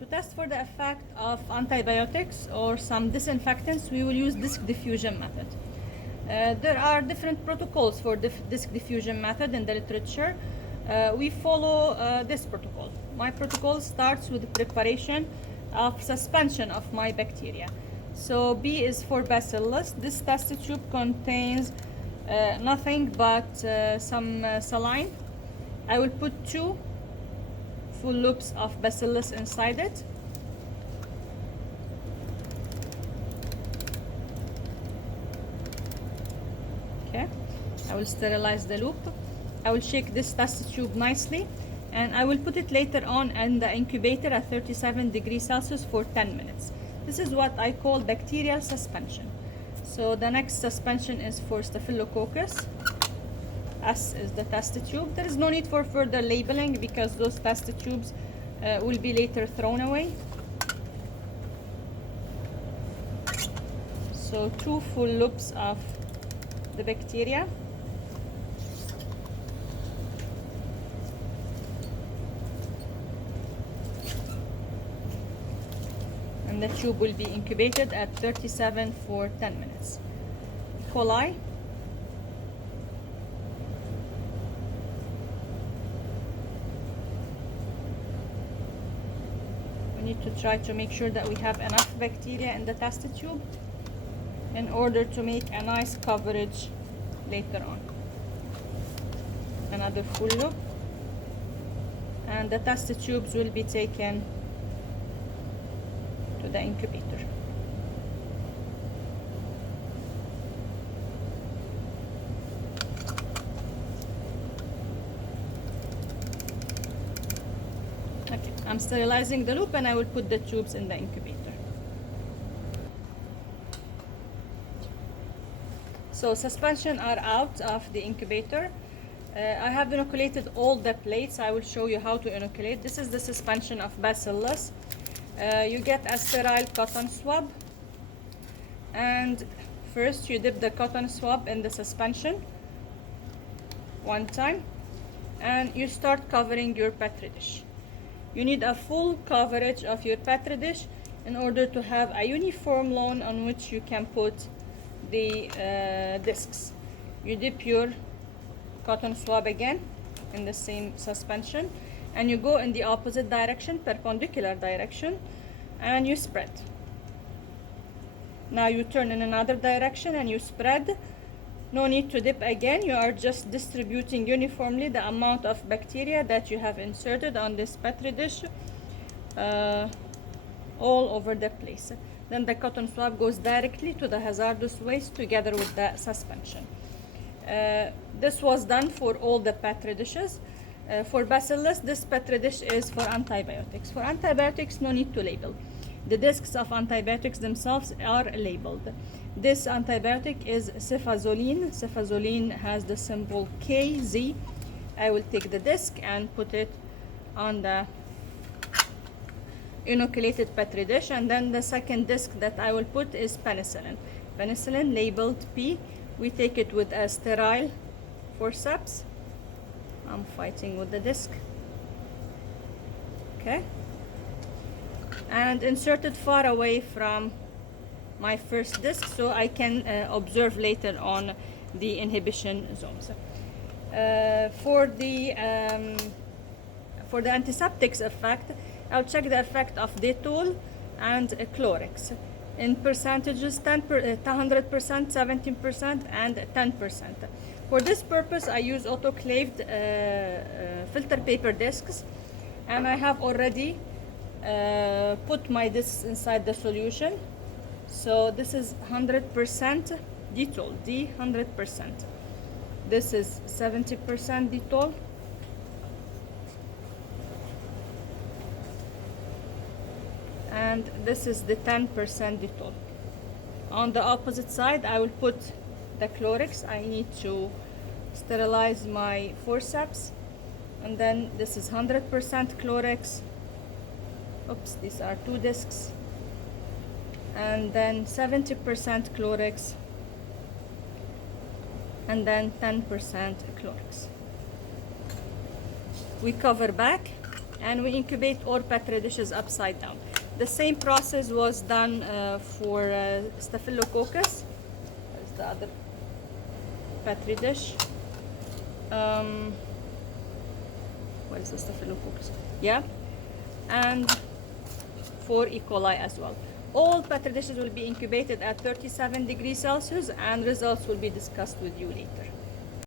To test for the effect of antibiotics or some disinfectants, we will use disc diffusion method. There are different protocols for disc diffusion method in the literature. We follow this protocol. My protocol starts with the preparation of suspension of my bacteria. So B is for bacillus. This test tube contains nothing but some saline. I will put 2 full loops of bacillus inside it. Okay, I will sterilize the loop. I will shake this test tube nicely, and I will put it later on in the incubator at 37 degrees Celsius for 10 minutes. This is what I call bacterial suspension. So the next suspension is for Staphylococcus. S is the test tube. There is no need for further labeling because those test tubes will be later thrown away. So 2 full loops of the bacteria. And the tube will be incubated at 37 for 10 minutes. E. coli. We need to try to make sure that we have enough bacteria in the test tube in order to make a nice coverage later on. Another full loop, and the test tubes will be taken to the incubator. Okay, I'm sterilizing the loop and I will put the tubes in the incubator. So suspension are out of the incubator. I have inoculated all the plates. I will show you how to inoculate. This is the suspension of bacillus. You get a sterile cotton swab, and first you dip the cotton swab in the suspension 1 time, and you start covering your petri dish. You need a full coverage of your petri dish in order to have a uniform lawn on which you can put the discs. You dip your cotton swab again in the same suspension, and you go in the opposite direction, perpendicular direction, and you spread. Now you turn in another direction and you spread. No need to dip again. You are just distributing uniformly the amount of bacteria that you have inserted on this petri dish all over the place. Then the cotton swab goes directly to the hazardous waste together with the suspension. This was done for all the petri dishes. For bacillus, this petri dish is for antibiotics. For antibiotics, no need to label. The discs of antibiotics themselves are labeled. This antibiotic is cefazolin. Cefazolin has the symbol KZ. I will take the disc and put it on the inoculated petri dish, and then the second disc that I will put is penicillin. Penicillin labeled P. We take it with a sterile forceps. I'm fighting with the disc. Okay. And insert it far away from my first disc so I can observe later on the inhibition zones. For the antiseptics effect, I'll check the effect of Dettol and Clorox in percentages: 100%, 17%, and 10%. For this purpose, I use autoclaved filter paper discs, and I have already put my discs inside the solution. So this is 100% Dettol, D 100%. This is 70% Dettol. And this is the 10% Dettol. On the opposite side, I will put the Clorox. I need to sterilize my forceps. And then this is 100% Clorox. Oops, these are 2 discs. And then 70% Clorox. And then 10% Clorox. We cover back and we incubate all Petri dishes upside down. The same process was done for Staphylococcus. There's the other Petri dish. Where's the Staphylococcus? Yeah, and for E. coli as well. All Petri dishes will be incubated at 37 degrees Celsius, and results will be discussed with you later.